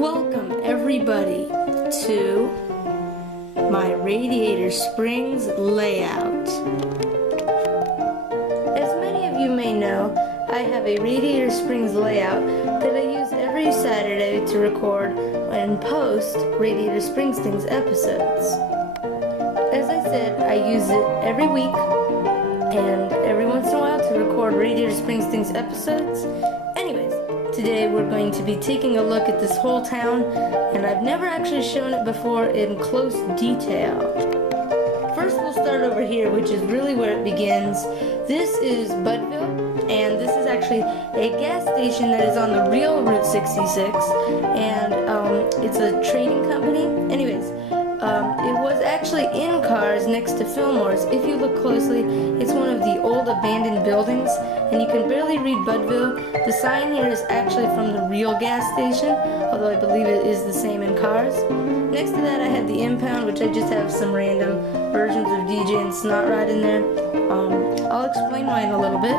Welcome everybody to my Radiator Springs layout. As many of you may know, I have a Radiator Springs layout that I use every Saturday to record and post Radiator Springs Things episodes. As I said, I use it every week and every once in a while to record Radiator Springs Things episodes. Anyways, today we're going to be taking a look at this whole town, and I've never actually shown it before in close detail. First we'll start over here, which is really where it begins. This is Buddville, and this is actually a gas station that is on the real Route 66, and it's a trading company. Anyways, it was actually in Cars next to Fillmore's. If you look closely, it's one of the old abandoned buildings, and you can barely read Buddville. The sign here is actually from the real gas station, although I believe it is the same in Cars. Next to that I have the impound, which I just have some random versions of DJ and Snot Rod in there. I'll explain why in a little bit.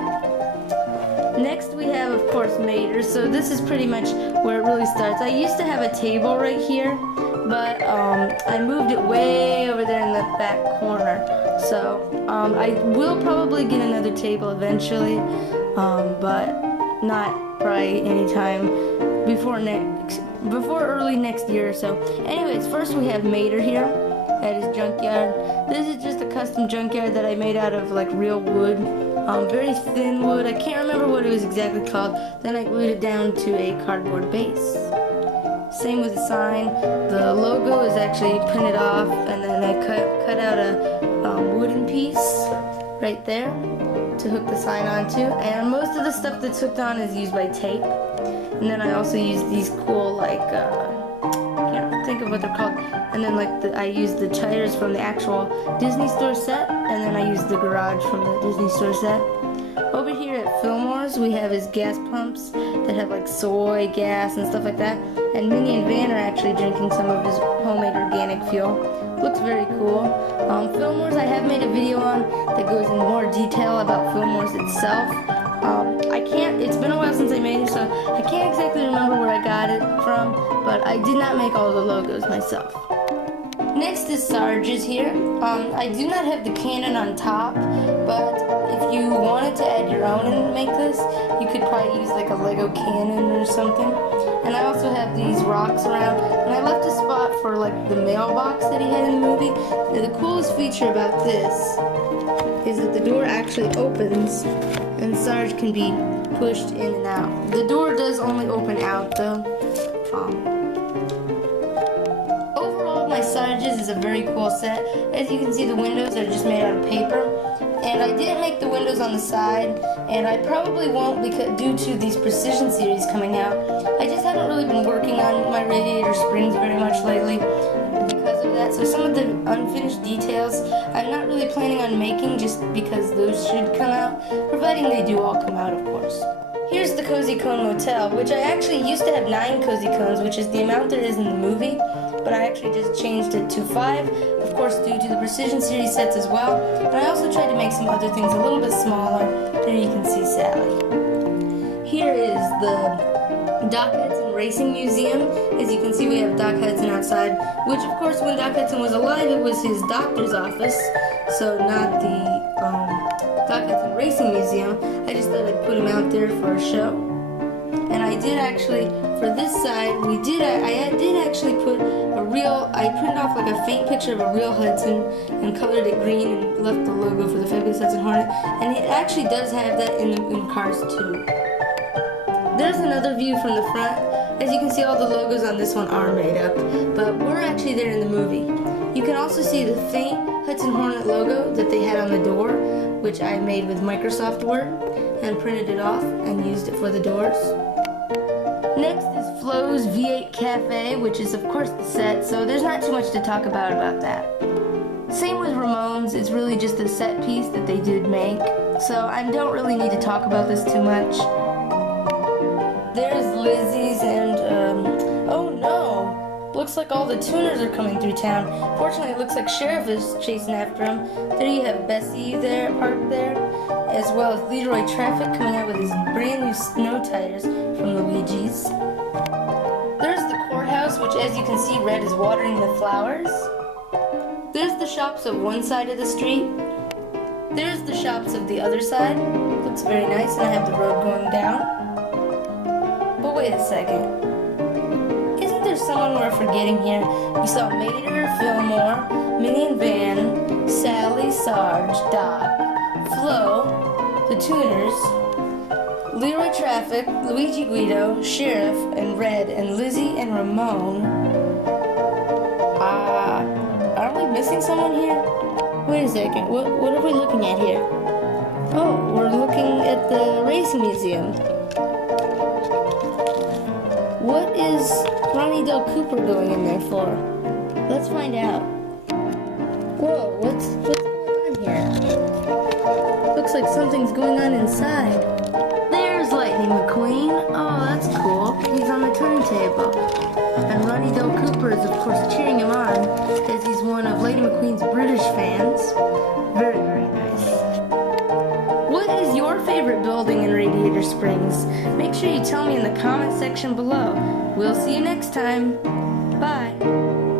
Next we have, of course, Mater. So this is pretty much where it really starts. I used to have a table right here, but I moved it way over there in the back corner. So I will probably get another table eventually, but not probably anytime before early next year or so. Anyways, first we have Mater here at his junkyard. This is just a custom junkyard that I made out of like real wood, very thin wood. I can't remember what it was exactly called. Then I glued it down to a cardboard base. Same with the sign. The logo is actually printed off, and then I cut out a wooden piece right there to hook the sign onto. And most of the stuff that's hooked on is used by tape. And then I also use these cool, like, can't think of what they're called. And then I use the tires from the actual Disney Store set, and then I use the garage from the Disney Store set. Over here at Fillmore's, we have his gas pumps that have like soy gas and stuff like that. And Minnie and Van are actually drinking some of his homemade organic fuel. Looks very cool. Fillmore's I have made a video on that goes in more detail about Fillmore's itself. It's been a while since I made it, so I can't exactly remember where I got it from, but I did not make all the logos myself. Next is Sarge's here. I do not have the cannon on top, but if you wanted to add your own and make this, you could probably use like a Lego cannon or something. And I also have these rocks around, and I left a spot for like the mailbox that he had in the movie. Now, the coolest feature about this is that the door actually opens, and Sarge can be pushed in and out. The door does only open out though. My Sarge's is a very cool set. As you can see, the windows are just made out of paper, and I didn't make the windows on the side, and I probably won't because due to these Precision series coming out. I just haven't really been working on my Radiator Springs very much lately because of that. So some of the unfinished details I'm not really planning on making, just because those should come out, providing they do all come out, of course. Here's the Cozy Cone Motel, which I actually used to have 9 cozy cones, which is the amount there is in the movie, but I actually just changed it to 5, of course due to the Precision series sets as well. And I also tried to make some other things a little bit smaller. There you can see Sally. Here is the Doc Hudson Racing Museum. As you can see, we have Doc Hudson outside, which of course when Doc Hudson was alive it was his doctor's office, so not the Doc Hudson Racing Museum. I just thought I'd put him out there for a show. And I did actually, for this side, I did actually put I printed off like a faint picture of a real Hudson and colored it green and left the logo for the Fabulous Hudson Hornet, and it actually does have that in Cars too. There's another view from the front. As you can see, all the logos on this one are made up, but we're actually there in the movie. You can also see the faint Hudson Hornet logo that they had on the door, which I made with Microsoft Word and printed it off and used it for the doors. Next is Flo's V8 Cafe, which is of course the set, so there's not too much to talk about that. Same with Ramone's, it's really just a set piece that they did make, so I don't really need to talk about this too much. There's Lizzie's, and oh no! Looks like all the tuners are coming through town. Fortunately, it looks like Sheriff is chasing after him. There you have Bessie there, parked there, as well as Leroy Traffic coming out with his brand new snow tires from Luigi's. There's the courthouse. as you can see, Red is watering the flowers. There's the shops of one side of the street. There's the shops of the other side. Looks very nice, and I have the road going down. But wait a second. Isn't there someone we're forgetting here? You saw Mater, Fillmore, Minnie and Van, Sally, Sarge, Doc, Flo, the Tuners, Leroy Traffic, Luigi Guido, Sheriff, and Red, and Lizzie, and Ramon. Aren't we missing someone here? Wait a second, what are we looking at here? Oh, we're looking at the Racing Museum. What is Ronnie Del Cooper going in there for? Let's find out. Whoa, what's going on here? Looks like something's going on inside. There's Lightning McQueen. Oh, that's cool. He's on the turntable. And Ronnie Del Cooper is, of course, cheering him on, as he's one of Lightning McQueen's British fans. Very, very nice. What is your favorite building in Radiator Springs? Make sure you tell me in the comment section below. We'll see you next time. Bye.